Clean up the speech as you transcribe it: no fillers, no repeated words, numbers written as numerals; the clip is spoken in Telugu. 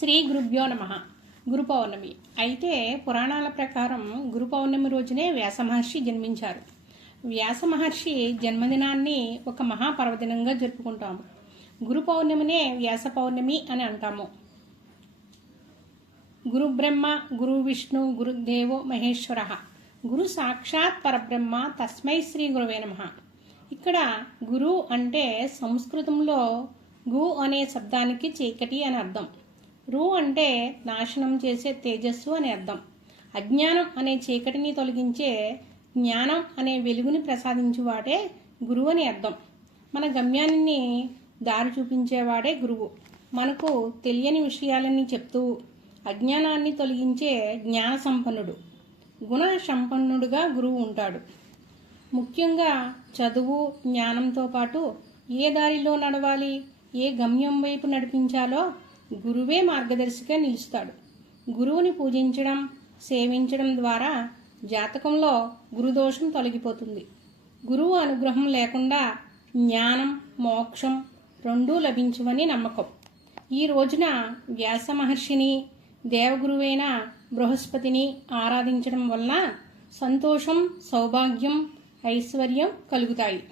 శ్రీ గురుభ్యో నమః. గురు పౌర్ణమి. అయితే పురాణాల ప్రకారం గురు పౌర్ణమి రోజునే వ్యాస మహర్షి జన్మించారు. వ్యాస మహర్షి జన్మదినాన్ని ఒక మహాపర్వదినంగా జరుపుకుంటాము. గురు పౌర్ణమినే వ్యాస పౌర్ణమి అని అంటాము. గురు బ్రహ్మ, గురు విష్ణు, గురుదేవో మహేశ్వర, గురు సాక్షాత్ పరబ్రహ్మ, తస్మై శ్రీ గురవే నమః. ఇక్కడ గురు అంటే సంస్కృతంలో గు అనే శబ్దానికి చీకటి అని అర్థం. రు అంటే నాశనం చేసే తేజస్సు అని అర్థం. అజ్ఞానం అనే చీకటిని తొలగించే జ్ఞానం అనే వెలుగుని ప్రసాదించువాడే గురువు అని అర్థం. మన గమ్యాన్ని దారి చూపించేవాడే గురువు. మనకు తెలియని విషయాలని చెప్తూ అజ్ఞానాన్ని తొలగించే జ్ఞాన సంపన్నుడు, గుణ సంపన్నుడుగా గురువు ఉంటాడు. ముఖ్యంగా చదువు, జ్ఞానంతో పాటు ఏ దారిలో నడవాలి, ఏ గమ్యం వైపు నడిపించాలో గురువే మార్గదర్శిగా నిలుస్తాడు. గురువుని పూజించడం, సేవించడం ద్వారా జాతకంలో గురుదోషం తొలగిపోతుంది. గురువు అనుగ్రహం లేకుండా జ్ఞానం, మోక్షం రెండూ లభించవని నమ్మకం. ఈ రోజున వ్యాస మహర్షిని, దేవగురువైన బృహస్పతిని ఆరాధించడం వలన సంతోషం, సౌభాగ్యం, ఐశ్వర్యం కలుగుతాయి.